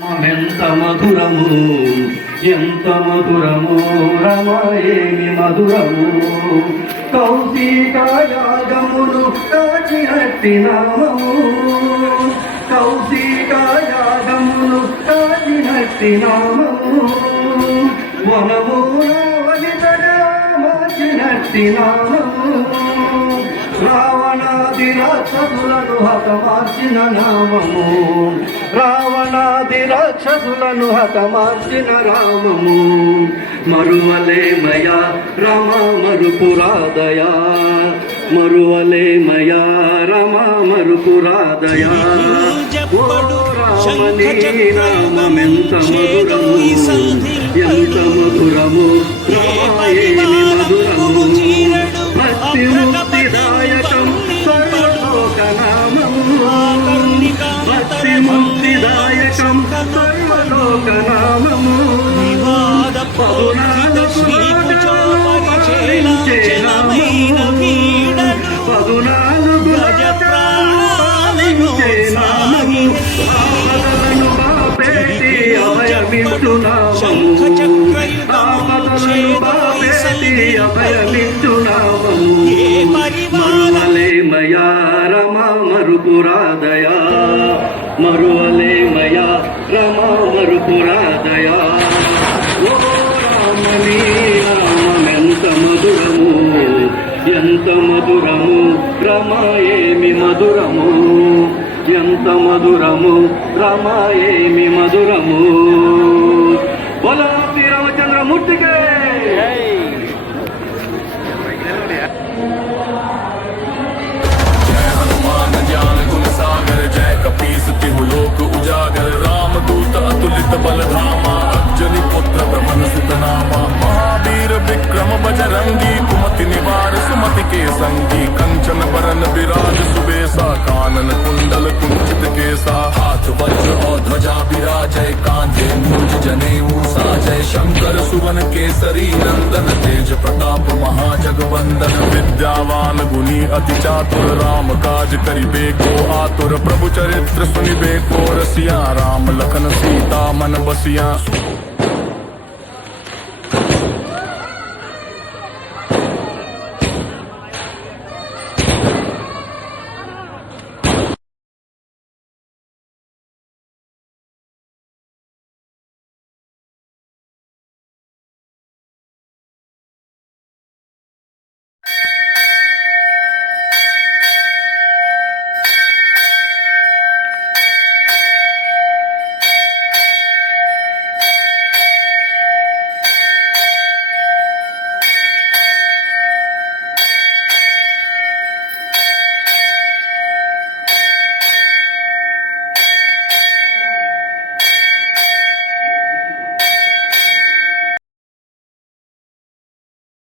ఎంత మధురము ఎంత మధురము రమయేమి మధురము కౌశికాయాగమును కాచినట్టి నామము కౌశికాయాగమును కాచినట్టి నామము వనమున వనితగా మార్చినట్టి నామము రావణాది రాక్షసులను హతమార్చిన నామము రావణాది రాక్షసులను హతమార్చిన రామము మరువలేమయా రామ మరుపురాదయా మరువలేమయా రామ మరుపురాదయా ఓ రామని నామమెంత మధురము ఎంత మధురము రామాయేమి మధురము భక్తి ముక్తిదాయకం సర్వలోకనామము భక్తి ముక్తిదాయకం సర్వలోకనామము పదునాలుగు పదునాలుగు ఆపదలను బాపేటి అభయమిచ్చు నామము ఆపదలను బాపేటి అభయమిచ్చు నామము మరువలేమయా రమ మరుపురాదయా మరువలేమయా రమ మరుపురాదయా ఓ రామని నామెంత మధురము ఎంత మధురము రమయేమి మధురము ఎంత మధురము రమయేమి మధురము బోలో శ్రీ రామచంద్రమూర్తికే रामदूत अतुलित बलधामा अंजनी पुत्र ब्रह्मन सुत नामा महावीर विक्रम बजरंगी कुमति निवार सुमति के संगी कंचन बरन विराज सुबेसा कानन कुंडल कुंचित केसा हाथ वज्र और ध्वजा विराजय कांधे मूंज जनेऊ साजय शंकर सुवन केसरी नंदन तेज प्रताप महाजगवंदन विद्यावान गुणी अति चातुर राम काज करिबे को आतुर प्रभु चरित्र सुनिबे को रसिया राम लखन सीता मन बसिया।